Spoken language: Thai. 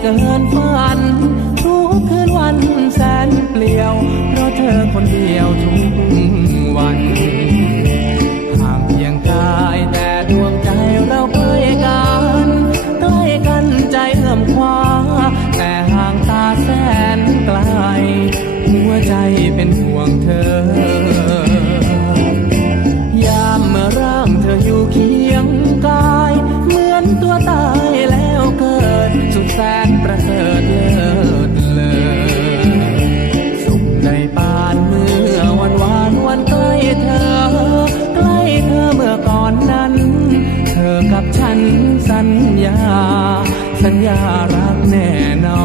เกินฝัน ทุกคืนวันแสนเปลี่ยว เพราะเธอคนเดียวทุกวันห่างเพียงกายแต่ดวงใจเราใกล้กันใกล้กันใจเอื้อมคว้าแต่ห่างตาแสนไกล หัวใจเป็นห่วงเธอ กับฉันสัญญา สัญญารักแน่นอน